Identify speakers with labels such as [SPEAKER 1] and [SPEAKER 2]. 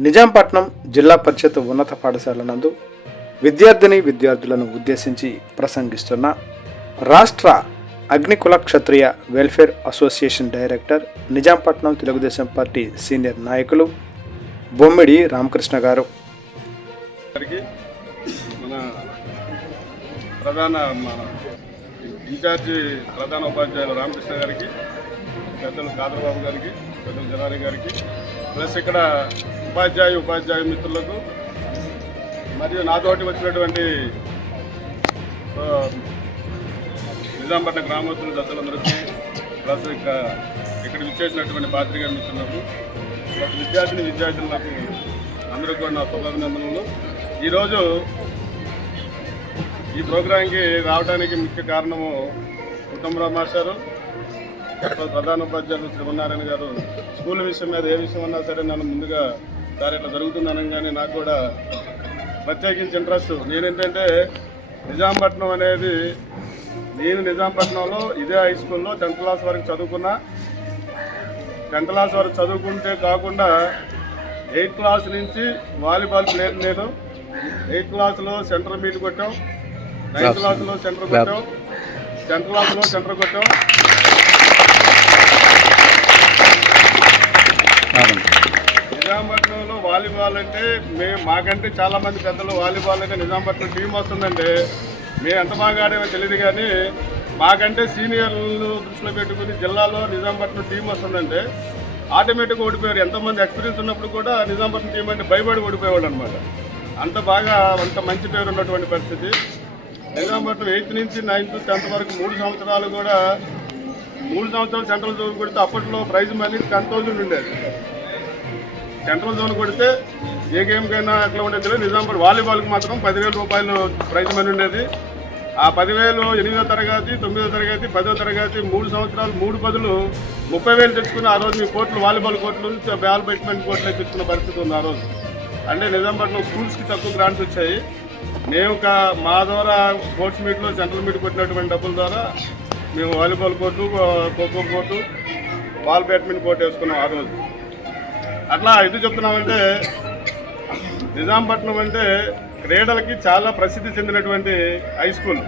[SPEAKER 1] నిజాంపట్నం జిల్లా పరిషత్ ఉన్నత పాఠశాల నందు విద్యార్థిని విద్యార్థులను ఉద్దేశించి ప్రసంగిస్తున్న రాష్ట్ర Agnikula Kshatriya welfare association director Nizampatnam Telugu Desam party senior నాయకులు బొమ్మిడి రామకృష్ణ గారు.
[SPEAKER 2] మన ప్రధాన మన ఇన్ఛార్జి ప్రధాన ఉపాధ్యాయులు రామకృష్ణ గారికి పెద్దలు కాదరబాబు గారికి పెద్దలు జనారి గారికి ప్లస్ ఇక్కడ ఉపాధ్యాయ ఉపాధ్యాయ మిత్రులకు మరియు నాతోటి వచ్చినటువంటి నిజాంపట్నం గ్రామస్తులు దత్తలందరికీ ప్లస్ ఇక్కడ విచ్చేసినటువంటి పాత్రికా మిత్రులకు ప్లస్ విద్యార్థిని విద్యార్థులకు అందరికీ కూడా నా శుభాభినందనలు. ఈరోజు ఈ ప్రోగ్రాంకి రావడానికి ముఖ్య కారణము కుటుంబరావు మాస్టారు ప్రధాన ఉపాధ్యాయులు శ్రీమన్నారాయణ గారు. స్కూల్ విషయం మీద ఏ విషయం అన్నా సరే నన్ను ముందుగా సార్ ఇట్లా జరుగుతుంది అనగానే నాకు కూడా ప్రత్యేకించి ఇంట్రెస్ట్. నేనేంటంటే నిజాంపట్నం అనేది నేను నిజాంపట్నంలో ఇదే హై స్కూల్లో టెన్త్ క్లాస్ వరకు చదువుకున్నా. టెన్త్ క్లాస్ వరకు చదువుకుంటే కాకుండా ఎయిత్ క్లాస్ నుంచి వాలీబాల్ ప్లేయర్ నేను ఎయిత్ క్లాస్లో సెంటర్ మీట్ కొట్టాం. నైన్త్ క్లాస్లో సెంటర్ కొట్టాం. టెన్త్ క్లాస్లో సెంటర్ కొట్టాం. వాలీబాల్ అంటే మేము మాకంటే చాలామంది పెద్దలు వాలీబాల్ అంటే నిజాంపట్నం టీం వస్తుందంటే మేము ఎంత బాగా ఆడేమో తెలియదు కానీ మాకంటే సీనియర్లు దృష్టిలో పెట్టుకుని జిల్లాలో నిజాంపట్నం టీం వస్తుందంటే ఆటోమేటిక్గా ఓడిపోయారు. ఎంతమంది ఎక్స్పీరియన్స్ ఉన్నప్పుడు కూడా నిజాంపట్నం టీం అంటే భయపడి ఓడిపోయేవాడు అనమాట అంత బాగా అంత మంచి పేరు ఉన్నటువంటి పరిస్థితి. నిజాంపట్నం ఎయిత్ నుంచి నైన్త్ టెన్త్ వరకు మూడు సంవత్సరాలు కూడా మూడు సంవత్సరాలు సెంట్రల్ చదువు కొడితే అప్పట్లో ప్రైజ్ మనీ టెన్ థౌజండ్ ఉండేది. సెంట్రల్ జోన్ కొడితే ఏ గేమ్కైనా ఎట్లా ఉండేది తెలియదు. నిజామాబాద్ వాలీబాల్కి మాత్రం పదివేల రూపాయలు ప్రైజ్ మనీ ఉండేది. ఆ పదివేలు ఎనిమిదో తరగతి తొమ్మిదో తరగతి పదో తరగతి మూడు సంవత్సరాలు మూడు పదులు ముప్పై వేలు తెచ్చుకుని ఆ రోజు మీ కోర్టులు వాలీబాల్ కోర్టుల నుంచి బాల్ బ్యాట్మెంట్ కోర్టులో తెచ్చుకున్న పరిస్థితి ఉంది ఆ రోజు. అంటే నిజామాబాద్లో స్కూల్స్కి తక్కువ గ్రాంట్స్ వచ్చాయి. మేము మా ద్వారా స్పోర్ట్స్ మీట్లో సెంట్రల్ మీట్ కొట్టినటువంటి డబ్బుల ద్వారా మేము volleyball court kho kho court ball badminton court వేసుకున్నాం ఆ రోజు. అట్లా ఇది చెప్తున్నామంటే నిజాంపట్నం అంటే క్రీడలకి చాలా ప్రసిద్ధి చెందినటువంటి హై స్కూల్.